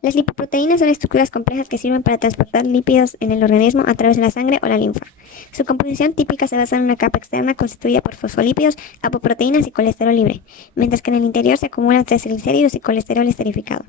Las lipoproteínas son estructuras complejas que sirven para transportar lípidos en el organismo a través de la sangre o la linfa. Su composición típica se basa en una capa externa constituida por fosfolípidos, apoproteínas y colesterol libre, mientras que en el interior se acumulan triglicéridos y colesterol esterificado.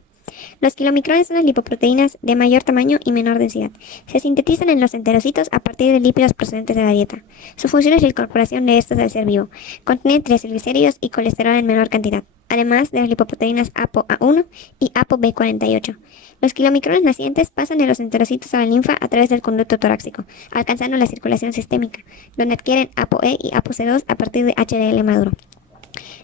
Los kilomicrones son las lipoproteínas de mayor tamaño y menor densidad. Se sintetizan en los enterocitos a partir de lípidos procedentes de la dieta. Su función es la incorporación de estos al ser vivo. Contienen triglicéridos y colesterol en menor cantidad, además de las lipoproteínas ApoA1 y ApoB48. Los kilomicrones nacientes pasan de los enterocitos a la linfa a través del conducto torácico, alcanzando la circulación sistémica, donde adquieren ApoE y ApoC2 a partir de HDL maduro.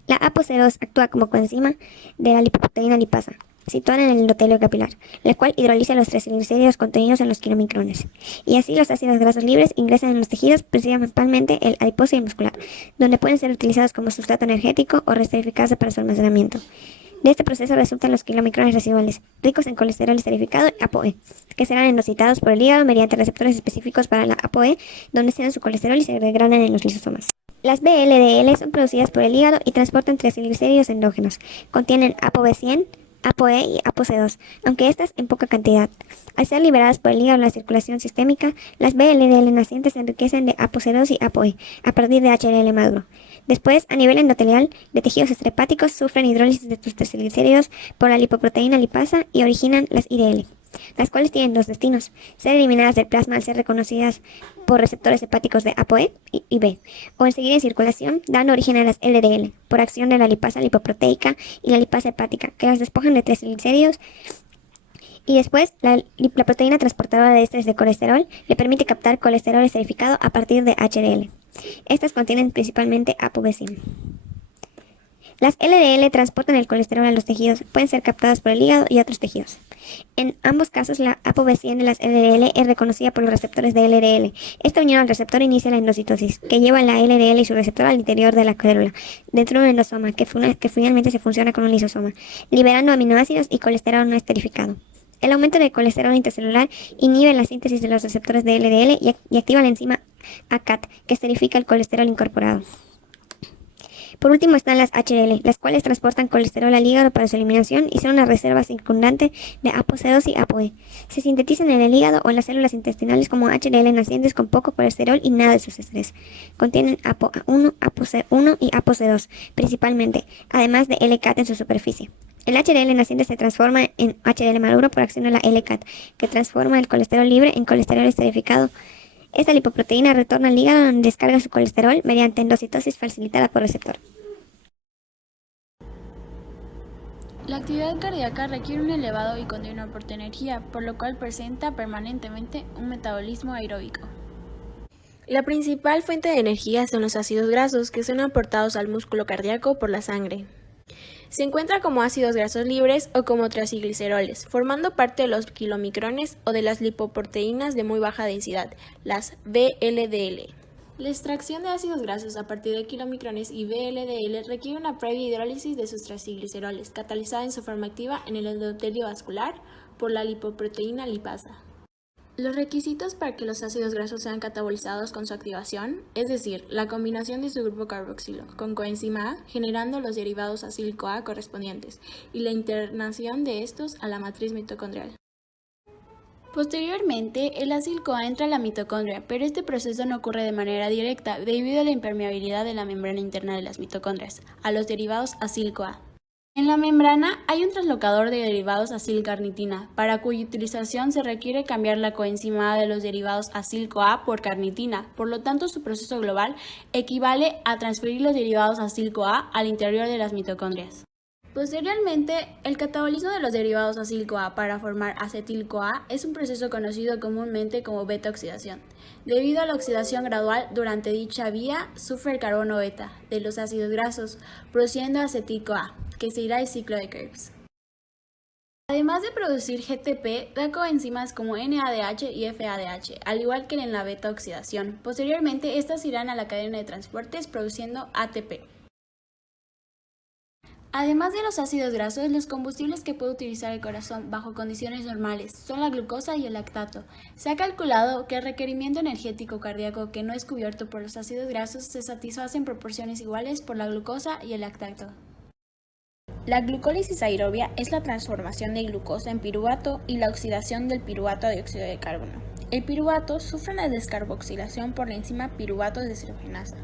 La ApoC2 actúa como coenzima de la lipoproteína lipasa, situada en el endotelio capilar, la cual hidroliza los triglicéridos contenidos en los kilomicrones. Y así los ácidos grasos libres ingresan en los tejidos, principalmente el adiposo y el muscular, donde pueden ser utilizados como sustrato energético o reesterificarse para su almacenamiento. De este proceso resultan los kilomicrones residuales, ricos en colesterol esterificado y ApoE, que serán endocitados por el hígado mediante receptores específicos para la ApoE, donde sedan su colesterol y se degradan en los lisosomas. Las VLDL son producidas por el hígado y transportan triglicéridos endógenos. Contienen ApoB100, ApoE y ApoC2, aunque estas en poca cantidad. Al ser liberadas por el hígado en la circulación sistémica, las VLDL nacientes se enriquecen de ApoC2 y ApoE a partir de HDL maduro. Después, a nivel endotelial, de tejidos extrahepáticos sufren hidrólisis de sus triglicéridos por la lipoproteína lipasa y originan las IDL, las cuales tienen dos destinos: ser eliminadas del plasma al ser reconocidas por receptores hepáticos de ApoE y B, o en seguir en circulación, dando origen a las LDL, por acción de la lipasa lipoproteica y la lipasa hepática, que las despojan de triglicéridos. Y después, la proteína transportadora de ésteres de colesterol le permite captar colesterol esterificado a partir de HDL. Estas contienen principalmente ApoB100. Las LDL transportan el colesterol a los tejidos, pueden ser captadas por el hígado y otros tejidos. En ambos casos, la ApoB100 de las LDL es reconocida por los receptores de LDL. Esta unión al receptor inicia la endocitosis, que lleva la LDL y su receptor al interior de la célula, dentro de un endosoma, que finalmente se fusiona con un lisosoma, liberando aminoácidos y colesterol no esterificado. El aumento del colesterol intracelular inhibe la síntesis de los receptores de LDL y activa la enzima ACAT, que esterifica el colesterol incorporado. Por último están las HDL, las cuales transportan colesterol al hígado para su eliminación y son una reserva circundante de ApoC2 y ApoE. Se sintetizan en el hígado o en las células intestinales como HDL nacientes con poco colesterol y nada de sus estrés. Contienen ApoA1, ApoC1 y ApoC2 principalmente, además de LCAT en su superficie. El HDL naciente se transforma en HDL maduro por acción de la LCAT, que transforma el colesterol libre en colesterol esterificado. Esta lipoproteína retorna al hígado donde descarga su colesterol mediante endocitosis facilitada por receptor. La actividad cardíaca requiere un elevado y continuo aporte de energía, por lo cual presenta permanentemente un metabolismo aeróbico. La principal fuente de energía son los ácidos grasos, que son aportados al músculo cardíaco por la sangre. Se encuentra como ácidos grasos libres o como trigliceroles, formando parte de los kilomicrones o de las lipoproteínas de muy baja densidad, las VLDL. La extracción de ácidos grasos a partir de kilomicrones y VLDL requiere una previa hidrólisis de sus trigliceroles, catalizada en su forma activa en el endotelio vascular por la lipoproteína lipasa. Los requisitos para que los ácidos grasos sean catabolizados con su activación, es decir, la combinación de su grupo carboxilo con coenzima A, generando los derivados acílico-A correspondientes, y la internación de estos a la matriz mitocondrial. Posteriormente, el acílico-A entra a la mitocondria, pero este proceso no ocurre de manera directa debido a la impermeabilidad de la membrana interna de las mitocondrias a los derivados acílico-A. En la membrana hay un translocador de derivados acil-carnitina, para cuya utilización se requiere cambiar la coenzima A de los derivados acílico-A por carnitina, por lo tanto su proceso global equivale a transferir los derivados acílico-A al interior de las mitocondrias. Posteriormente, el catabolismo de los derivados acílico-A para formar acetílico-A es un proceso conocido comúnmente como beta-oxidación. Debido a la oxidación gradual durante dicha vía, sufre el carbono beta de los ácidos grasos, produciendo acetílico-A, que seguirá el ciclo de Krebs. Además de producir GTP, da coenzimas como NADH y FADH, al igual que en la beta-oxidación. Posteriormente, estas irán a la cadena de transportes produciendo ATP. Además de los ácidos grasos, los combustibles que puede utilizar el corazón bajo condiciones normales son la glucosa y el lactato. Se ha calculado que el requerimiento energético cardíaco que no es cubierto por los ácidos grasos se satisface en proporciones iguales por la glucosa y el lactato. La glucólisis aerobia es la transformación de glucosa en piruvato y la oxidación del piruvato a dióxido de carbono. El piruvato sufre una descarboxilación por la enzima piruvato deshidrogenasa,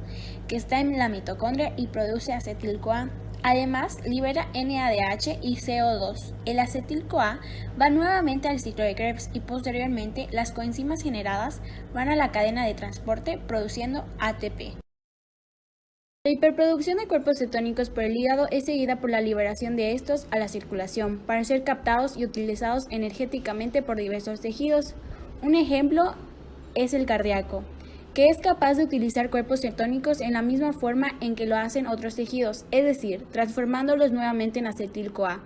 que está en la mitocondria y produce acetil-CoA. Además, libera NADH y CO2. El acetil-CoA va nuevamente al ciclo de Krebs y posteriormente las coenzimas generadas van a la cadena de transporte produciendo ATP. La hiperproducción de cuerpos cetónicos por el hígado es seguida por la liberación de estos a la circulación para ser captados y utilizados energéticamente por diversos tejidos. Un ejemplo es el cardíaco, que es capaz de utilizar cuerpos cetónicos en la misma forma en que lo hacen otros tejidos, es decir, transformándolos nuevamente en acetil-CoA,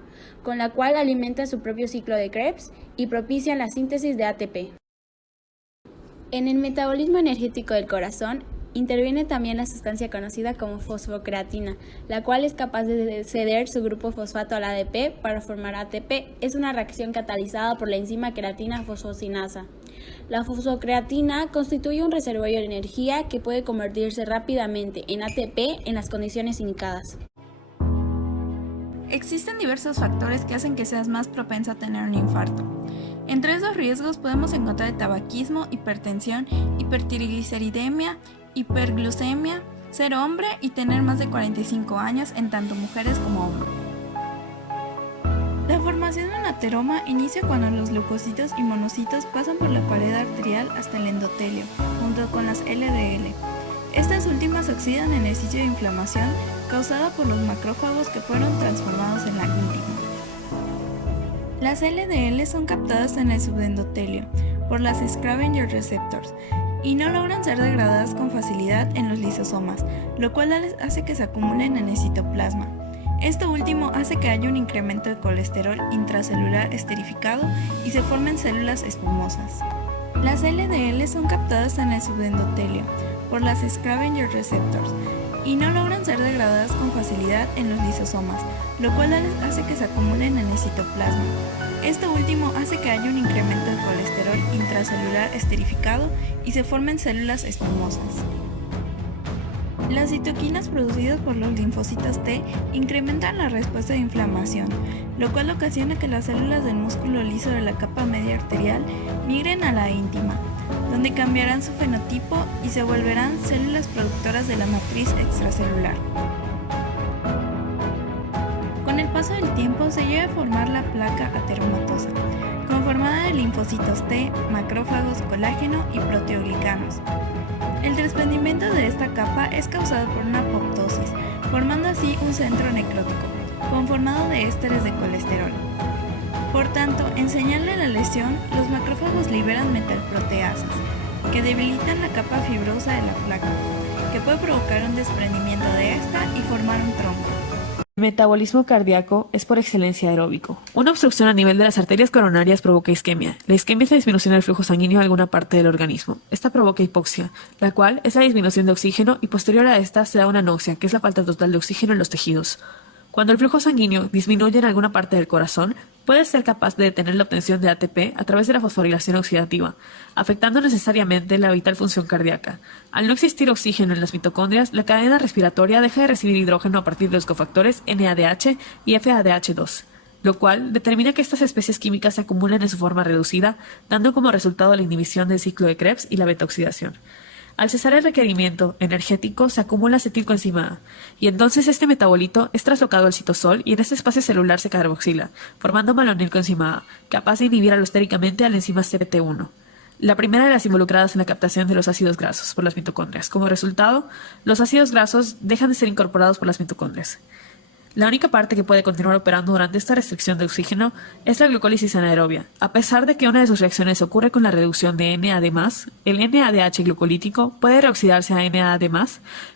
con la cual alimenta su propio ciclo de Krebs y propicia la síntesis de ATP. En el metabolismo energético del corazón, interviene también la sustancia conocida como fosfocreatina, la cual es capaz de ceder su grupo fosfato al ADP para formar ATP. Es una reacción catalizada por la enzima creatina fosfocinasa. La fosfocreatina constituye un reservorio de energía que puede convertirse rápidamente en ATP en las condiciones indicadas. Existen diversos factores que hacen que seas más propenso a tener un infarto. Entre esos riesgos podemos encontrar el tabaquismo, hipertensión, hipertrigliceridemia, hiperglucemia, ser hombre y tener más de 45 años en tanto mujeres como hombres. La formación de un ateroma inicia cuando los leucocitos y monocitos pasan por la pared arterial hasta el endotelio, junto con las LDL. Estas últimas oxidan en el sitio de inflamación causada por los macrófagos que fueron transformados en la íntima. Las LDL son captadas en el subendotelio por las scavenger receptors y no logran ser degradadas con facilidad en los lisosomas, lo cual hace que se acumulen en el citoplasma. Esto último hace que haya un incremento de colesterol intracelular esterificado y se formen células espumosas. Las LDL son captadas en el subendotelio por las scavenger receptors y no logran ser degradadas con facilidad en los lisosomas, lo cual hace que se acumulen en el citoplasma. Esto último hace que haya un incremento de colesterol intracelular esterificado y se formen células espumosas. Las citoquinas producidas por los linfocitos T incrementan la respuesta de inflamación, lo cual ocasiona que las células del músculo liso de la capa media arterial migren a la íntima, donde cambiarán su fenotipo y se volverán células productoras de la matriz extracelular. Con el paso del tiempo se llega a formar la placa ateromatosa, conformada de linfocitos T, macrófagos, colágeno y proteoglicanos. El desprendimiento de esta capa es causado por una apoptosis, formando así un centro necrótico, conformado de ésteres de colesterol. Por tanto, en señal de la lesión, los macrófagos liberan metalproteasas, que debilitan la capa fibrosa de la placa, que puede provocar un desprendimiento de esta y formar un trombo. El metabolismo cardíaco es por excelencia aeróbico. Una obstrucción a nivel de las arterias coronarias provoca isquemia. La isquemia es la disminución del flujo sanguíneo a alguna parte del organismo. Esta provoca hipoxia, la cual es la disminución de oxígeno y posterior a esta se da una anoxia, que es la falta total de oxígeno en los tejidos. Cuando el flujo sanguíneo disminuye en alguna parte del corazón, puede ser capaz de detener la obtención de ATP a través de la fosforilación oxidativa, afectando necesariamente la vital función cardíaca. Al no existir oxígeno en las mitocondrias, la cadena respiratoria deja de recibir hidrógeno a partir de los cofactores NADH y FADH2, lo cual determina que estas especies químicas se acumulan en su forma reducida, dando como resultado la inhibición del ciclo de Krebs y la beta-oxidación. Al cesar el requerimiento energético se acumula acetilcoenzima A, y entonces este metabolito es traslocado al citosol y en este espacio celular se carboxila, formando malonilcoenzima A, capaz de inhibir alostéricamente a la enzima CPT1. La primera de las involucradas en la captación de los ácidos grasos por las mitocondrias. Como resultado, los ácidos grasos dejan de ser incorporados por las mitocondrias. La única parte que puede continuar operando durante esta restricción de oxígeno es la glucólisis anaerobia. A pesar de que una de sus reacciones ocurre con la reducción de NAD+, el NADH glucolítico puede reoxidarse a NAD+,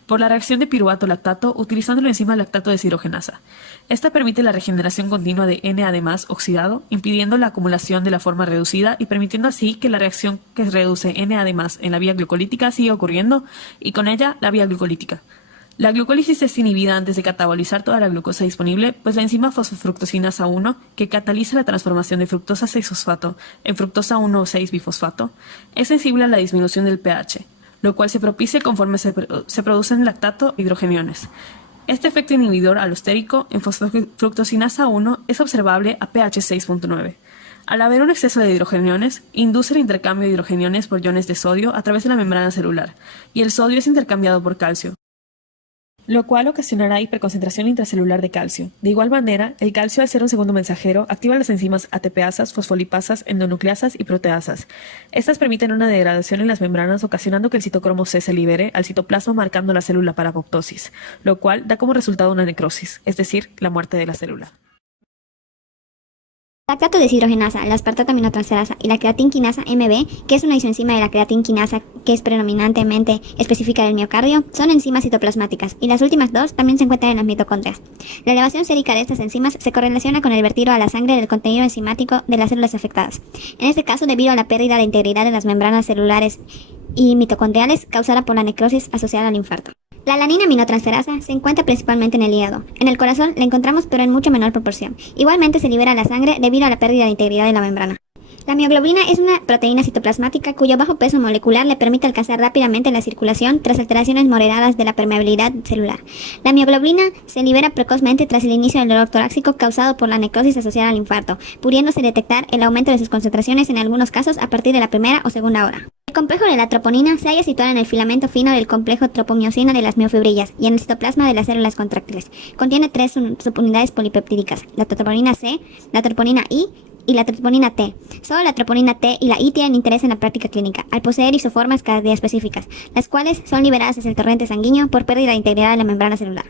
por la reacción de piruvato-lactato utilizando la enzima lactato deshidrogenasa. Esta permite la regeneración continua de NAD+ oxidado, impidiendo la acumulación de la forma reducida y permitiendo así que la reacción que reduce NAD+ en la vía glucolítica siga ocurriendo y con ella la vía glucolítica. La glucólisis es inhibida antes de catabolizar toda la glucosa disponible, pues la enzima fosfofructosinasa 1, que cataliza la transformación de fructosa 6-fosfato en fructosa 1,6-bifosfato, es sensible a la disminución del pH, lo cual se propicia conforme se producen lactato hidrogeniones. Este efecto inhibidor alostérico en fosfofructosinasa 1 es observable a pH 6.9. Al haber un exceso de hidrogeniones, induce el intercambio de hidrogeniones por iones de sodio a través de la membrana celular, y el sodio es intercambiado por calcio, lo cual ocasionará hiperconcentración intracelular de calcio. De igual manera, el calcio, al ser un segundo mensajero, activa las enzimas ATPasas, fosfolipasas, endonucleasas y proteasas. Estas permiten una degradación en las membranas, ocasionando que el citocromo C se libere al citoplasma, marcando la célula para apoptosis, lo cual da como resultado una necrosis, es decir, la muerte de la célula. La lactato deshidrogenasa, la aspartato aminotransferasa y la creatinquinasa MB, que es una isoenzima de la creatinquinasa que es predominantemente específica del miocardio, son enzimas citoplasmáticas, y las últimas dos también se encuentran en las mitocondrias. La elevación sérica de estas enzimas se correlaciona con el vertido a la sangre del contenido enzimático de las células afectadas. En este caso, debido a la pérdida de integridad de las membranas celulares y mitocondriales causada por la necrosis asociada al infarto. La alanina aminotransferasa se encuentra principalmente en el hígado. En el corazón la encontramos, pero en mucho menor proporción. Igualmente se libera a la sangre debido a la pérdida de integridad de la membrana. La mioglobina es una proteína citoplasmática cuyo bajo peso molecular le permite alcanzar rápidamente la circulación tras alteraciones moderadas de la permeabilidad celular. La mioglobina se libera precozmente tras el inicio del dolor torácico causado por la necrosis asociada al infarto, pudiéndose detectar el aumento de sus concentraciones en algunos casos a partir de la primera o segunda hora. El complejo de la troponina se halla situado en el filamento fino del complejo tropomiosina de las miofibrillas y en el citoplasma de las células contráctiles. Contiene 3 subunidades polipeptídicas, la troponina C, la troponina I y la troponina T. Solo la troponina T y la I tienen interés en la práctica clínica, al poseer isoformas específicas, las cuales son liberadas hacia el torrente sanguíneo por pérdida de integridad de la membrana celular.